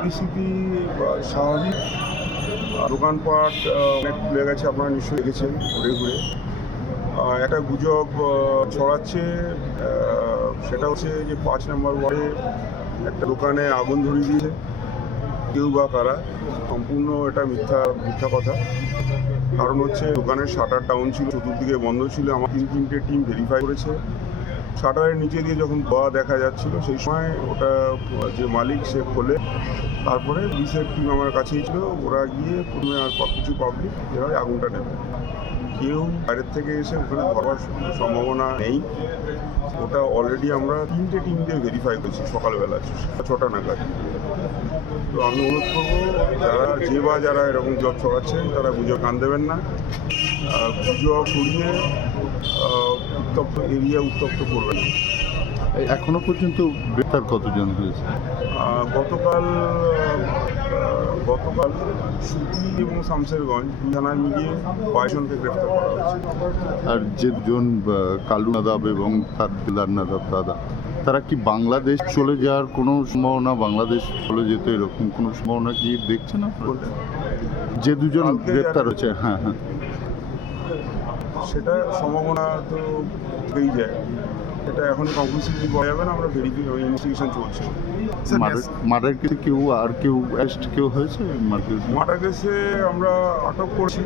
পরিস্থিতি স্বাভাবিক। দোকানপাট অনেক খুলে গেছে, আপনারা নিশ্চয়ই দেখেছেন ঘুরে ঘুরে। একটা গুজব ছড়াচ্ছে, সেটা হচ্ছে যে 5 নম্বর ওয়ার্ডে একটা দোকানে আগুন ধরিয়ে দিয়েছে কেউ বা কারা। সম্পূর্ণ এটা মিথ্যা কথা। কারণ হচ্ছে দোকানের শাটার ডাউন ছিল, চতুর্দিকে বন্ধ ছিল। আমার 3টে টিম ভেরিফাই করেছে। শাটারের নিচে দিয়ে যখন ধোঁয়া দেখা যাচ্ছিল সেই সময় ওটা যে মালিক সে খোলে। তারপরে পুলিশের টিম আমার কাছেই ছিল, ওরা গিয়ে প্রথমে আর কিছু পাবলিক যেভাবে আগুনটা নেবে। কেউ বাইরের থেকে এসে ওখানে ধরার সম্ভাবনা নেই। ওটা অলরেডি আমরা 3টে টিম দিয়ে ভেরিফাই করেছি সকালবেলা 6টা নাগাদ। তো আমি অনুরোধ করবো যারা এরকম জব ছড়াচ্ছেন তারা গুজব কান দেবেন না। গুজব ছড়িয়ে উত্তপ্ত করবেন না। এখনো পর্যন্ত গ্রেপ্তার কতজন হয়েছে? গতকাল সুতি এবং শামশেরগঞ্জ থানায় মিলিয়ে 22 জনকে গ্রেফতার করা হয়েছে। আর যে দুজন কালু নাদাব এবং তার দিলার নাদাব দাদা, তারা কি বাংলাদেশ চলে যাওয়ার কোনো সম্ভাবনা, বাংলাদেশ চলে যেতে এরকম কোনো সম্ভাবনা কি দেখছেন আপনারা? যে দুজন গ্রেপ্তার হয়েছে, হ্যাঁ, সেটা সম্ভাবনা তো পেয়ে যায়। এটা এখন কনক্লুসিভলি বলা যাবে না, আমরা ইনভেস্টিগেশন চলছে। মার্ডার কেসে কেউ হয়েছে? মার্ডার কেসে আমরা আটক করছি,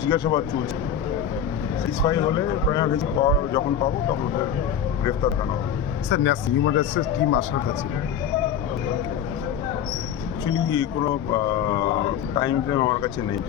জিজ্ঞাসাবাদ চলছে। সিজফাই হলে প্রায় বেশি যখন পাবো তখন ওদের গ্রেফতার করা হবে। স্যার হিউম্যান রাইটসের টিম আসার কাছে অ্যাকচুয়ালি কোনো টাইম ফ্রেম আমার কাছে নেই।